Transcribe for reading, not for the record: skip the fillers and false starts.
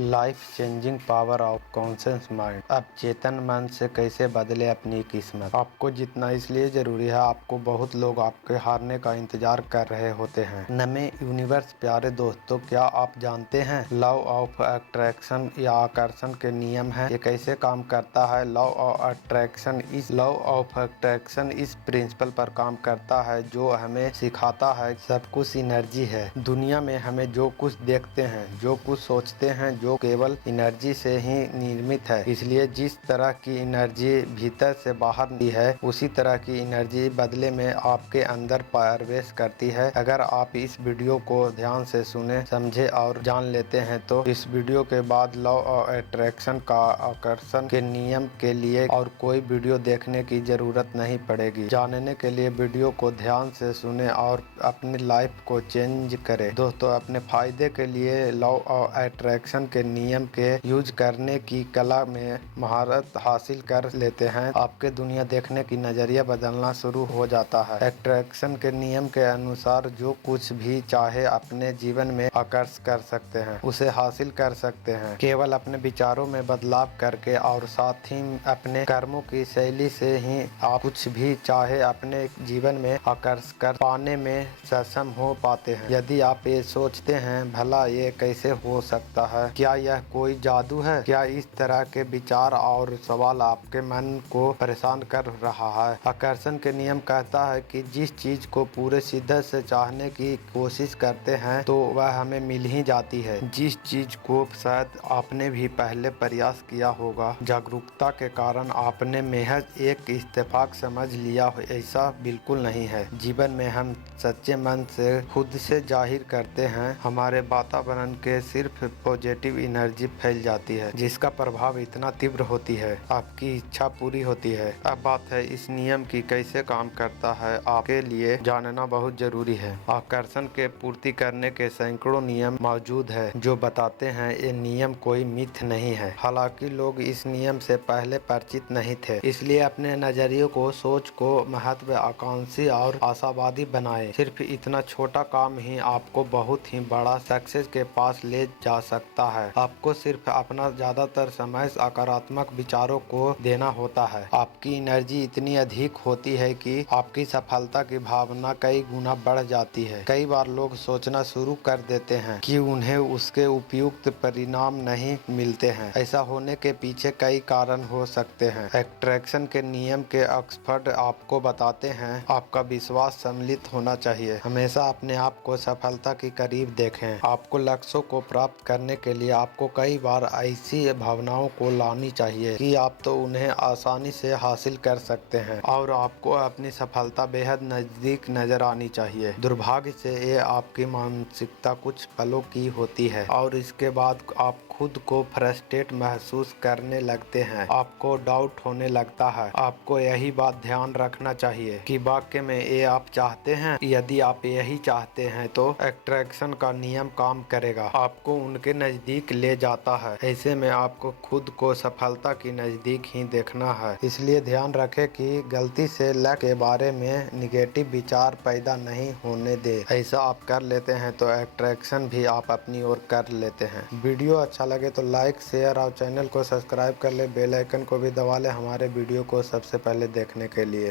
Life changing power of conscious mind. अब चेतन मन से कैसे बदले अपनी किस्मत। आपको जितना इसलिए जरूरी है, आपको बहुत लोग आपके हारने का इंतजार कर रहे होते हैं। नमे यूनिवर्स प्यारे दोस्तों, क्या आप जानते हैं लॉ ऑफ अट्रैक्शन या आकर्षण के नियम है? ये कैसे काम करता है? लॉ ऑफ अट्रैक्शन इस प्रिंसिपल पर काम करता है जो हमें सिखाता है सब कुछ एनर्जी है। दुनिया में हमें जो कुछ देखते हैं, जो कुछ सोचते हैं, जो केवल एनर्जी से ही निर्मित है। इसलिए जिस तरह की एनर्जी भीतर से बाहर निकलती है, उसी तरह की एनर्जी बदले में आपके अंदर प्रवेश करती है। अगर आप इस वीडियो को ध्यान से सुने, समझे और जान लेते हैं तो इस वीडियो के बाद लॉ ऑफ अट्रैक्शन का आकर्षण के नियम के लिए और कोई वीडियो देखने की जरूरत नहीं पड़ेगी। जानने के लिए वीडियो को ध्यान से सुने और अपनी लाइफ को चेंज करें। दोस्तों, अपने फायदे के लिए लॉ ऑफ अट्रैक्शन के नियम के यूज करने की कला में महारत हासिल कर लेते हैं, आपके दुनिया देखने की नजरिया बदलना शुरू हो जाता है। अट्रैक्शन के नियम के अनुसार जो कुछ भी चाहे अपने जीवन में आकर्षित कर सकते हैं, उसे हासिल कर सकते हैं केवल अपने विचारों में बदलाव करके, और साथ ही अपने कर्मों की शैली से ही आप कुछ भी चाहे अपने जीवन में आकर्षित कर पाने में सक्षम हो पाते हैं। यदि आप ये सोचते हैं भला ये कैसे हो सकता है, क्या यह कोई जादू है, क्या इस तरह के विचार और सवाल आपके मन को परेशान कर रहा है? आकर्षण के नियम कहता है कि जिस चीज को पूरे शिद्दत से चाहने की कोशिश करते हैं तो वह हमें मिल ही जाती है। जिस चीज को शायद आपने भी पहले प्रयास किया होगा, जागरूकता के कारण आपने महज एक इत्तेफाक समझ लिया हो, ऐसा बिल्कुल नहीं है। जीवन में हम सच्चे मन से खुद से जाहिर करते हैं, हमारे वातावरण के सिर्फ पॉजिटिव एनर्जी फैल जाती है, जिसका प्रभाव इतना तीव्र होती है आपकी इच्छा पूरी होती है। अब बात है इस नियम की कैसे काम करता है, आपके लिए जानना बहुत जरूरी है। आकर्षण के पूर्ति करने के सैकड़ों नियम मौजूद है जो बताते हैं ये नियम कोई मिथ नहीं है। हालांकि लोग इस नियम से पहले परिचित नहीं थे, इसलिए अपने नजरिए को, सोच को महत्वाकांक्षी और आशावादी बनाए। सिर्फ इतना छोटा काम ही आपको बहुत ही बड़ा सक्सेस के पास ले जा सकता है। आपको सिर्फ अपना ज्यादातर समय सकारात्मक विचारों को देना होता है। आपकी एनर्जी इतनी अधिक होती है कि आपकी सफलता की भावना कई गुना बढ़ जाती है। कई बार लोग सोचना शुरू कर देते हैं कि उन्हें उसके उपयुक्त परिणाम नहीं मिलते हैं। ऐसा होने के पीछे कई कारण हो सकते हैं। अट्रैक्शन के नियम के एक्सपर्ट आपको बताते हैं आपका विश्वास सम्मिलित होना चाहिए। हमेशा अपने आप को सफलता के करीब देखें। आपको लक्ष्यों को प्राप्त करने के लिए आपको कई बार ऐसी भावनाओं को लानी चाहिए कि आप तो उन्हें आसानी से हासिल कर सकते हैं और आपको अपनी सफलता बेहद नजदीक नजर आनी चाहिए। दुर्भाग्य से ये आपकी मानसिकता कुछ पलों की होती है और इसके बाद आप खुद को फ्रस्ट्रेट महसूस करने लगते हैं, आपको डाउट होने लगता है। आपको यही बात ध्यान रखना चाहिए कि वाकई में ये आप चाहते हैं। यदि आप यही चाहते हैं तो अट्रैक्शन का नियम काम करेगा, आपको उनके नजदीक ले जाता है। ऐसे में आपको खुद को सफलता की नजदीक ही देखना है। इसलिए ध्यान रखें कि गलती से लक के बारे में निगेटिव विचार पैदा नहीं होने दे। ऐसा आप कर लेते हैं तो अट्रैक्शन भी आप अपनी ओर कर लेते हैं। वीडियो अच्छा लगे तो लाइक, शेयर और चैनल को सब्सक्राइब कर ले। बेल आइकन को भी दबा ले हमारे वीडियो को सबसे पहले देखने के लिए।